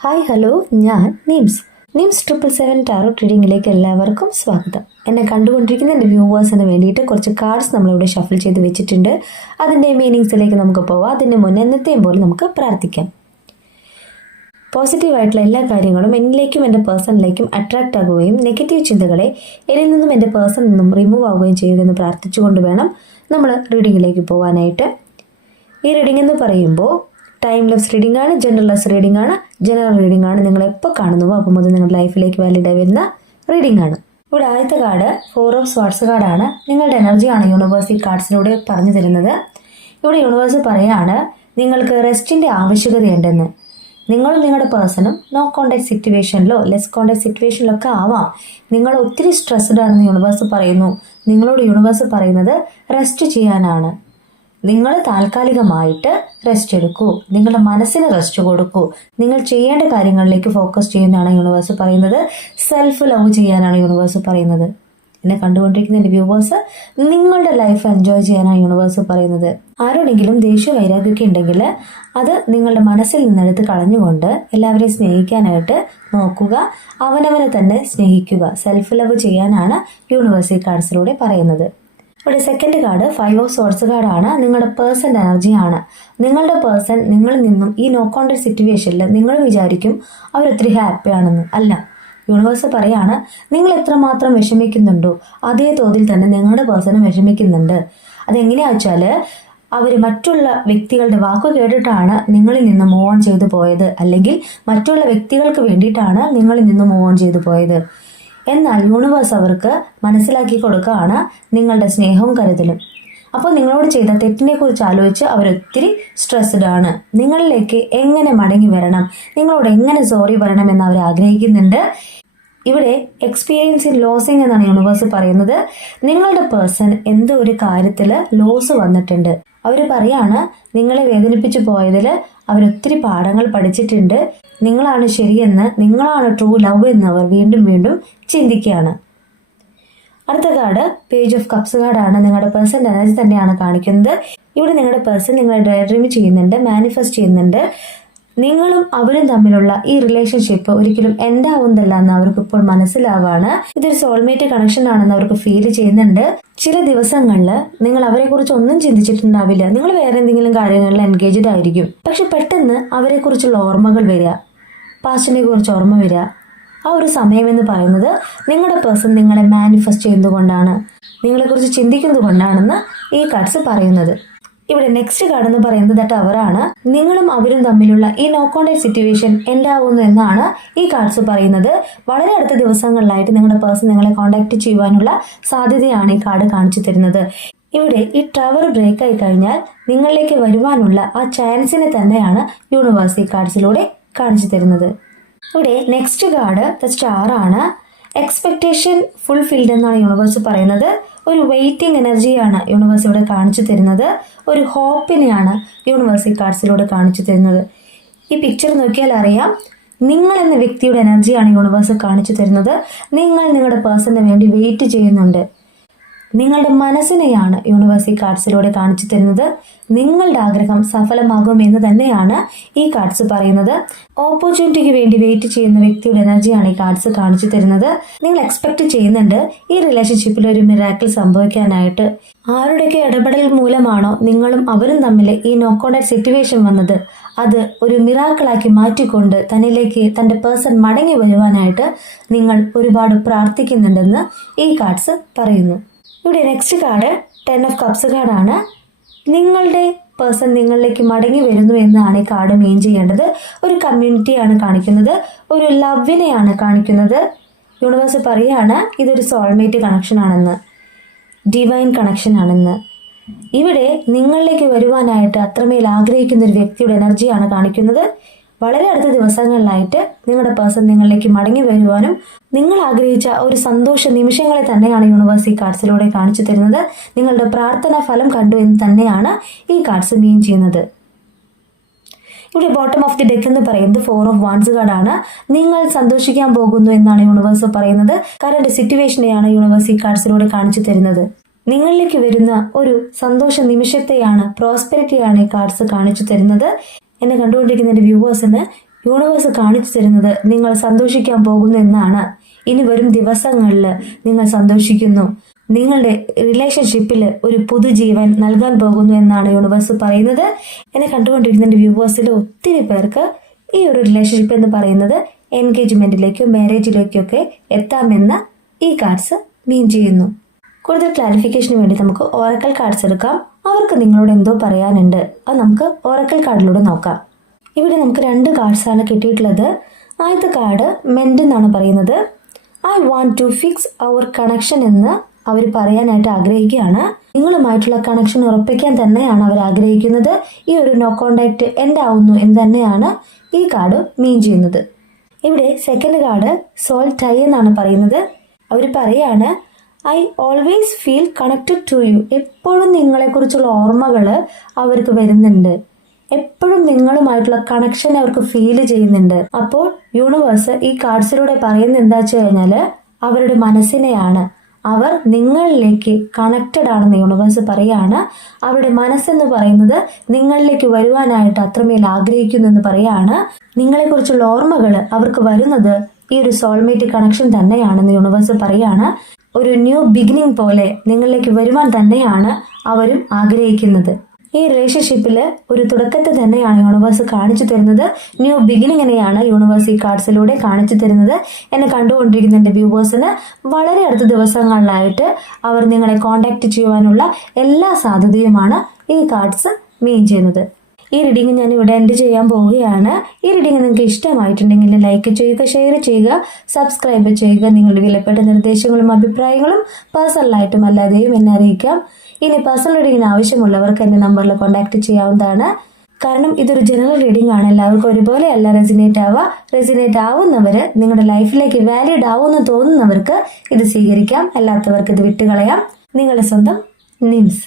Hi hello, ഞാൻ nymphs 777 tarot റീഡിങ്ങിലേക്ക് എല്ലാവർക്കും സ്വാഗതം. എന്നെ കണ്ടുകൊണ്ടിരിക്കുന്ന എൻ്റെ വ്യൂവേഴ്സിന് വേണ്ടിയിട്ട് കുറച്ച് കാർഡ്സ് നമ്മളിവിടെ ഷഫിൾ ചെയ്ത് വെച്ചിട്ടുണ്ട്. അതിൻ്റെ മീനിങ്സിലേക്ക് നമുക്ക് പോവാം. അതിൻ്റെ മുന്നേ എന്നത്തെയും പോലെ നമുക്ക് പ്രാർത്ഥിക്കാം. പോസിറ്റീവായിട്ടുള്ള എല്ലാ കാര്യങ്ങളും എന്നിലേക്കും എൻ്റെ പേഴ്സണിലേക്കും അട്രാക്റ്റ് ആകുകയും നെഗറ്റീവ് ചിന്തകളെ എന്നിൽ നിന്നും എൻ്റെ പേഴ്സണിൽ നിന്നും റിമൂവ് ആവുകയും ചെയ്യുമെന്ന് പ്രാർത്ഥിച്ചുകൊണ്ട് വേണം നമ്മൾ റീഡിങ്ങിലേക്ക് പോകാനായിട്ട്. ഈ റീഡിംഗ് എന്ന് പറയുമ്പോൾ ടൈംലെസ് റീഡിംഗ് ആണ്, ജനറൽലെസ് റീഡിംഗ് ആണ്. ജനറൽ റീഡിംഗ് ആണ് നിങ്ങൾ എപ്പോൾ കാണുന്നുവോ അപ്പോൾ മുതൽ നിങ്ങളുടെ ലൈഫിലേക്ക് വാലിഡായി വരുന്ന റീഡിംഗ് ആണ്. ഇവിടെ ആദ്യത്തെ കാർഡ് 4 ഓഫ് സ്വാർട്സ് കാർഡാണ്. നിങ്ങളുടെ എനർജിയാണ് യൂണിവേഴ്സ് ഈ കാർഡ്സിലൂടെ പറഞ്ഞു തരുന്നത്. ഇവിടെ യൂണിവേഴ്സ് പറയാണ് നിങ്ങൾക്ക് റെസ്റ്റിന്റെ ആവശ്യകതയുണ്ടെന്ന്. നിങ്ങളും നിങ്ങളുടെ പേഴ്സണും നോ കോണ്ടാക്ട് സിറ്റുവേഷനിലോ ലെസ് കോണ്ടാക്ട് സിറ്റുവേഷനിലൊക്കെ ആവാം. നിങ്ങൾ ഒത്തിരി സ്ട്രെസ്ഡ് ആണെന്ന് യൂണിവേഴ്സ് പറയുന്നു. നിങ്ങളോട് യൂണിവേഴ്സ് പറയുന്നത് റെസ്റ്റ് ചെയ്യാനാണ്. നിങ്ങൾ താൽക്കാലികമായിട്ട് റെസ്റ്റ് എടുക്കൂ, നിങ്ങളുടെ മനസ്സിന് റെസ്റ്റ് കൊടുക്കൂ, നിങ്ങൾ ചെയ്യേണ്ട കാര്യങ്ങളിലേക്ക് ഫോക്കസ് ചെയ്യുന്നതാണ് യൂണിവേഴ്സ് പറയുന്നത്. സെൽഫ് ലവ് ചെയ്യാനാണ് യൂണിവേഴ്സ് പറയുന്നത്. എന്നെ കണ്ടുകൊണ്ടിരിക്കുന്ന എൻ്റെ വ്യൂവേഴ്സ്, നിങ്ങളുടെ ലൈഫ് എൻജോയ് ചെയ്യാനാണ് യൂണിവേഴ്സ് പറയുന്നത്. ആരോടെങ്കിലും ദേഷ്യ വൈരാഗ്യമൊക്കെ ഉണ്ടെങ്കിൽ അത് നിങ്ങളുടെ മനസ്സിൽ നിന്നെടുത്ത് കളഞ്ഞുകൊണ്ട് എല്ലാവരെയും സ്നേഹിക്കാനായിട്ട് നോക്കുക. അവനവനെ തന്നെ സ്നേഹിക്കുക. സെൽഫ് ലവ് ചെയ്യാനാണ് യൂണിവേഴ്സ് ഈ കാർഡ്സിലൂടെ പറയുന്നത്. ഇവിടെ സെക്കൻഡ് കാർഡ് 5 ഓഫ് സോർട്സ് കാർഡാണ്. നിങ്ങളുടെ പേഴ്സൺ എനർജിയാണ്. നിങ്ങളുടെ പേഴ്സൺ നിങ്ങളിൽ നിന്നും ഈ നോ കോണ്ടാക്ട് സിറ്റുവേഷനിൽ നിങ്ങൾ വിചാരിക്കും അവരൊത്തിരി ഹാപ്പി ആണെന്ന്. അല്ല, യൂണിവേഴ്സ് പറയാണ് നിങ്ങൾ എത്രമാത്രം വിഷമിക്കുന്നുണ്ടോ അതേ തോതിൽ തന്നെ നിങ്ങളുടെ പേഴ്സണും വിഷമിക്കുന്നുണ്ട്. അതെങ്ങനെയാ വെച്ചാൽ അവർ മറ്റുള്ള വ്യക്തികളുടെ വാക്കു കേട്ടിട്ടാണ് നിങ്ങളിൽ നിന്ന് മൂവ് ഓൺ ചെയ്തു പോയത്, അല്ലെങ്കിൽ മറ്റുള്ള വ്യക്തികൾക്ക് വേണ്ടിയിട്ടാണ് നിങ്ങളിൽ നിന്ന് മൂവ് ഓൺ ചെയ്തു പോയത്. എന്നാൽ യൂണിവേഴ്സ് അവർക്ക് മനസ്സിലാക്കി കൊടുക്കുകയാണ് നിങ്ങളുടെ സ്നേഹവും കരുതലും. അപ്പോൾ നിങ്ങളോട് ചെയ്ത തെറ്റിനെ കുറിച്ച് ആലോചിച്ച് അവരൊത്തിരി സ്ട്രെസ്ഡ് ആണ്. നിങ്ങളിലേക്ക് എങ്ങനെ മടങ്ങി വരണം, നിങ്ങളോട് എങ്ങനെ സോറി പറയണം എന്ന് അവർ ആഗ്രഹിക്കുന്നുണ്ട്. ഇവിടെ എക്സ്പീരിയൻസ് ഇൻ ലോസിങ് എന്നാണ് യൂണിവേഴ്സ് പറയുന്നത്. നിങ്ങളുടെ പേഴ്സൺ എന്തോ ഒരു കാര്യത്തിൽ ലോസ് വന്നിട്ടുണ്ട്. അവർ പറയാണ് നിങ്ങളെ വേദനിപ്പിച്ചു പോയതിൽ അവരൊത്തിരി പാഠങ്ങൾ പഠിച്ചിട്ടുണ്ട്. നിങ്ങളാണ് ശരിയെന്ന്, നിങ്ങളാണ് ട്രൂ ലവ് എന്ന് അവർ വീണ്ടും വീണ്ടും ചിന്തിക്കുകയാണ്. അടുത്ത കാർഡ് പേജ് ഓഫ് കപ്സ് കാർഡാണ്. നിങ്ങളുടെ പേഴ്സൺ എനർജി തന്നെയാണ് കാണിക്കുന്നത്. ഇവിടെ നിങ്ങളുടെ പേഴ്സൺ നിങ്ങളെ ഡ്രീം ചെയ്യുന്നുണ്ട്, മാനിഫെസ്റ്റ് ചെയ്യുന്നുണ്ട്. നിങ്ങളും അവരും തമ്മിലുള്ള ഈ റിലേഷൻഷിപ്പ് ഒരിക്കലും എൻഡ് ആവുന്നതല്ല എന്ന് അവർക്ക് ഇപ്പോൾ മനസ്സിലാവാണ്. ഇതൊരു സോൾമേറ്റ് കണക്ഷൻ ആണെന്ന് അവർക്ക് ഫീൽ ചെയ്യുന്നുണ്ട്. ചില ദിവസങ്ങളിൽ നിങ്ങൾ അവരെ കുറിച്ച് ഒന്നും ചിന്തിച്ചിട്ടുണ്ടാവില്ല, നിങ്ങൾ വേറെ എന്തെങ്കിലും കാര്യങ്ങളിൽ എൻഗേജ്ഡ് ആയിരിക്കും. പക്ഷെ പെട്ടെന്ന് അവരെ കുറിച്ചുള്ള ഓർമ്മകൾ വരിക, പാസ്റ്റിനെ കുറിച്ച് ഓർമ്മ വരിക. ആ ഒരു സമയം എന്ന് പറയുന്നത് നിങ്ങളുടെ പേഴ്സൺ നിങ്ങളെ മാനിഫെസ്റ്റ് ചെയ്യുന്നതുകൊണ്ടാണ്, നിങ്ങളെക്കുറിച്ച് ചിന്തിക്കുന്നത് കൊണ്ടാണെന്ന് ഈ കാർഡ്സ് പറയുന്നത്. ഇവിടെ നെക്സ്റ്റ് കാർഡ് എന്ന് പറയുന്നത് ടവറാണ്. നിങ്ങളും അവരും തമ്മിലുള്ള ഈ നോ കോണ്ടാക്ട് സിറ്റുവേഷൻ എൻഡ് ആവുന്നു എന്നാണ് ഈ കാർഡ്സ് പറയുന്നത്. വളരെ അടുത്ത ദിവസങ്ങളിലായിട്ട് നിങ്ങളുടെ പേഴ്സൺ നിങ്ങളെ കോണ്ടാക്ട് ചെയ്യുവാനുള്ള സാധ്യതയാണ് ഈ കാർഡ് കാണിച്ചു തരുന്നത്. ഇവിടെ ഈ ടവർ ബ്രേക്ക് ആയി കഴിഞ്ഞാൽ നിങ്ങളിലേക്ക് വരുവാനുള്ള ആ ചാൻസിനെ തന്നെയാണ് യൂണിവേഴ്സ് ഈ കാർഡ്സിലൂടെ കാണിച്ചു തരുന്നത്. ഇവിടെ നെക്സ്റ്റ് കാർഡ് സ്റ്റാർ ആണ്. എക്സ്പെക്ടേഷൻ ഫുൾഫിൽഡ് എന്നാണ് യൂണിവേഴ്സ് പറയുന്നത്. ഒരു വെയിറ്റിംഗ് എനർജിയാണ് യൂണിവേഴ്സ് ഇവിടെ കാണിച്ചു തരുന്നത്. ഒരു ഹോപ്പിനെയാണ് യൂണിവേഴ്സ് ഈ കാർഡ്സിലൂടെ കാണിച്ചു തരുന്നത്. ഈ പിക്ചർ നോക്കിയാൽ അറിയാം, നിങ്ങൾ എന്ന വ്യക്തിയുടെ എനർജിയാണ് യൂണിവേഴ്സ് കാണിച്ചു തരുന്നത്. നിങ്ങൾ നിങ്ങളുടെ പേഴ്സണിന് വേണ്ടി വെയിറ്റ് ചെയ്യുന്നുണ്ട്. നിങ്ങളുടെ മനസ്സിനെയാണ് യൂണിവേഴ്സ് ഈ കാർഡ്സിലൂടെ കാണിച്ചു തരുന്നത്. നിങ്ങളുടെ ആഗ്രഹം സഫലമാകും എന്ന് തന്നെയാണ് ഈ കാർഡ്സ് പറയുന്നത്. ഓപ്പർച്യൂണിറ്റിക്ക് വേണ്ടി വെയിറ്റ് ചെയ്യുന്ന വ്യക്തിയുടെ എനർജിയാണ് ഈ കാർഡ്സ് കാണിച്ചു തരുന്നത്. നിങ്ങൾ എക്സ്പെക്ട് ചെയ്യുന്നുണ്ട് ഈ റിലേഷൻഷിപ്പിൽ ഒരു മിറാക്കിൾ സംഭവിക്കാനായിട്ട്. ആരുടെയൊക്കെ ഇടപെടൽ മൂലമാണോ നിങ്ങളും അവരും തമ്മിൽ ഈ നോ കോണ്ടാക്ട് സിറ്റുവേഷൻ വന്നത്, അത് ഒരു മിറാക്കിളാക്കി മാറ്റിക്കൊണ്ട് തന്നിലേക്ക് തന്റെ പേഴ്സൺ മടങ്ങി വരുവാനായിട്ട് നിങ്ങൾ ഒരുപാട് പ്രാർത്ഥിക്കുന്നുണ്ടെന്ന് ഈ കാർഡ്സ് പറയുന്നു. ഇവിടെ നെക്സ്റ്റ് കാർഡ് 10 ഓഫ് കപ്സ് കാർഡാണ്. നിങ്ങളുടെ പേഴ്സൺ നിങ്ങളിലേക്ക് മടങ്ങി വരുന്നു എന്നാണ് ഈ കാർഡ് മീൻ ചെയ്യേണ്ടത്. ഒരു കമ്മ്യൂണിറ്റിയാണ് കാണിക്കുന്നത്, ഒരു ലവിനെയാണ് കാണിക്കുന്നത്. യൂണിവേഴ്സ് പറയാണ് ഇതൊരു സോൾമേറ്റ് കണക്ഷൻ ആണെന്ന്, ഡിവൈൻ കണക്ഷൻ ആണെന്ന്. ഇവിടെ നിങ്ങളിലേക്ക് വരുവാനായിട്ട് അത്രമേൽ ആഗ്രഹിക്കുന്ന ഒരു വ്യക്തിയുടെ എനർജിയാണ് കാണിക്കുന്നത്. വളരെ അടുത്ത ദിവസങ്ങളിലായിട്ട് നിങ്ങളുടെ പേഴ്സൺ നിങ്ങളിലേക്ക് മടങ്ങി വരുവാനും നിങ്ങൾ ആഗ്രഹിച്ച ഒരു സന്തോഷ നിമിഷങ്ങളെ തന്നെയാണ് യൂണിവേഴ്സ് ഈ കാർഡ്സിലൂടെ കാണിച്ചു തരുന്നത്. നിങ്ങളുടെ പ്രാർത്ഥന ഫലം കണ്ടു എന്ന് തന്നെയാണ് ഈ കാർഡ്സ് മീൻ ചെയ്യുന്നത്. ഇവിടെ ബോട്ടം ഓഫ് ദി ഡെക്ക് എന്ന് പറയുന്നത് 4 ഓഫ് വാൻഡ്സ് കാർഡാണ്. നിങ്ങൾ സന്തോഷിക്കാൻ പോകുന്നു എന്നാണ് യൂണിവേഴ്സ് പറയുന്നത്. കറന്റ് സിറ്റുവേഷനെയാണ് യൂണിവേഴ്സ് ഈ കാർഡ്സിലൂടെ കാണിച്ചു തരുന്നത്. നിങ്ങളിലേക്ക് വരുന്ന ഒരു സന്തോഷ നിമിഷത്തെയാണ്, പ്രോസ്പെരിറ്റിയാണ് ഈ കാർഡ്സ് കാണിച്ചു തരുന്നത്. എന്നെ കണ്ടുകൊണ്ടിരിക്കുന്ന എൻ്റെ വ്യൂവേഴ്സിന് യൂണിവേഴ്സ് കാണിച്ചു തരുന്നത് നിങ്ങൾ സന്തോഷിക്കാൻ പോകുന്നു എന്നാണ്. ഇനി വരും ദിവസങ്ങളിൽ നിങ്ങൾ സന്തോഷിക്കുന്നു. നിങ്ങളുടെ റിലേഷൻഷിപ്പിൽ ഒരു പുതുജീവൻ നൽകാൻ പോകുന്നു എന്നാണ് യൂണിവേഴ്സ് പറയുന്നത്. എന്നെ കണ്ടുകൊണ്ടിരിക്കുന്ന എൻ്റെ വ്യൂവേഴ്സിൽ ഒത്തിരി പേർക്ക് ഈ ഒരു റിലേഷൻഷിപ്പ് എന്ന് പറയുന്നത് എൻഗേജ്മെന്റിലേക്കോ മാരേജിലേക്കോ ഒക്കെ എത്താമെന്ന് ഈ കാർഡ്സ് മീൻ ചെയ്യുന്നു. കൂടുതൽ ക്ലാരിഫിക്കേഷന് വേണ്ടി നമുക്ക് ഓറക്കൽ കാർഡ്സ് എടുക്കാം. അവർക്ക് നിങ്ങളോട് എന്തോ പറയാനുണ്ട്. അത് നമുക്ക് ഓറക്കൽ കാർഡിലൂടെ നോക്കാം. ഇവിടെ നമുക്ക് 2 കാർഡ്സാണ് കിട്ടിയിട്ടുള്ളത്. ആദ്യത്തെ കാർഡ് മെൻഡ് എന്നാണ് പറയുന്നത്. I want to fix our connection എന്ന് അവർ പറയാനായിട്ട് ആഗ്രഹിക്കുകയാണ്. നിങ്ങളുമായിട്ടുള്ള കണക്ഷൻ ഉറപ്പിക്കാൻ തന്നെയാണ് അവർ ആഗ്രഹിക്കുന്നത്. ഈ ഒരു നോ കോണ്ടാക്ട് എൻഡ് ആവുന്നു എന്ന് തന്നെയാണ് ഈ കാർഡ് മീൻ ചെയ്യുന്നത്. ഇവിടെ സെക്കൻഡ് കാർഡ് സോൾ ടൈ എന്നാണ് പറയുന്നത്. അവർ പറയാണ് I always feel connected to you. എപ്പോഴും നിങ്ങളെക്കുറിച്ചുള്ള ഓർമ്മകൾ അവർക്ക് വരുന്നുണ്ട്. എപ്പോഴും നിങ്ങളുമായിട്ടുള്ള കണക്ഷൻ അവർക്ക് ഫീൽ ചെയ്യുന്നുണ്ട്. അപ്പോൾ യൂണിവേഴ്സ് ഈ കാർഡ്സിലൂടെ പറയുന്നത് എന്താ വെച്ച് കഴിഞ്ഞാൽ അവരുടെ മനസ്സിനെയാണ്. അവർ നിങ്ങളിലേക്ക് കണക്റ്റഡ് ആണെന്ന് യൂണിവേഴ്സ് പറയാണ്. അവരുടെ മനസ്സെന്ന് പറയുന്നത് നിങ്ങളിലേക്ക് വരുവാനായിട്ട് അത്രമേൽ ആഗ്രഹിക്കുന്നു എന്ന് പറയാണ്. നിങ്ങളെക്കുറിച്ചുള്ള ഓർമ്മകൾ അവർക്ക് വരുന്നത് ഈ ഒരു സോൾമേറ്റ് കണക്ഷൻ തന്നെയാണെന്ന് യൂണിവേഴ്സ് പറയാണ്. ഒരു ന്യൂ ബിഗിനിങ് പോലെ നിങ്ങളിലേക്ക് വരുവാൻ തന്നെയാണ് അവരും ആഗ്രഹിക്കുന്നത്. ഈ റിലേഷൻഷിപ്പിൽ ഒരു തുടക്കത്തെ തന്നെയാണ് യൂണിവേഴ്സ് കാണിച്ചു തരുന്നത്. ന്യൂ ബിഗിനിങ്ങിനെയാണ് യൂണിവേഴ്സ് ഈ കാർഡ്സിലൂടെ കാണിച്ചു തരുന്നത്. എന്നെ കണ്ടുകൊണ്ടിരിക്കുന്ന എൻ്റെ വ്യൂവേഴ്സിന് വളരെ അടുത്ത ദിവസങ്ങളിലായിട്ട് അവർ നിങ്ങളെ കോണ്ടാക്ട് ചെയ്യുവാനുള്ള എല്ലാ സാധ്യതയുമാണ് ഈ കാർഡ്സ് മീൻ ചെയ്യുന്നത്. ഈ റീഡിംഗ് ഞാൻ ഇവിടെ എൻഡ് ചെയ്യാൻ പോവുകയാണ്. ഈ റീഡിംഗ് നിങ്ങൾക്ക് ഇഷ്ടമായിട്ടുണ്ടെങ്കിൽ ലൈക്ക് ചെയ്യുക, ഷെയർ ചെയ്യുക, സബ്സ്ക്രൈബ് ചെയ്യുക. നിങ്ങളുടെ വിലപ്പെട്ട നിർദ്ദേശങ്ങളും അഭിപ്രായങ്ങളും പേഴ്സണലായിട്ടും അല്ലാതെയും എന്നെ അറിയിക്കാം. ഇനി പേഴ്സണൽ റീഡിങ്ങിന് ആവശ്യമുള്ളവർക്ക് എൻ്റെ നമ്പറിൽ കോൺടാക്ട് ചെയ്യാവുന്നതാണ്. കാരണം ഇതൊരു ജനറൽ റീഡിംഗ് ആണ്. എല്ലാവർക്കും ഒരുപോലെ അല്ല റെസിനേറ്റ് ആവുക. റെസിനേറ്റ് ആവുന്നവർ നിങ്ങളുടെ ലൈഫിലേക്ക് വാലിഡ് ആവുമെന്ന് തോന്നുന്നവർക്ക് ഇത് സ്വീകരിക്കാം, അല്ലാത്തവർക്ക് ഇത് വിട്ടുകളയാം. നിങ്ങളുടെ സ്വന്തം നിംസ്.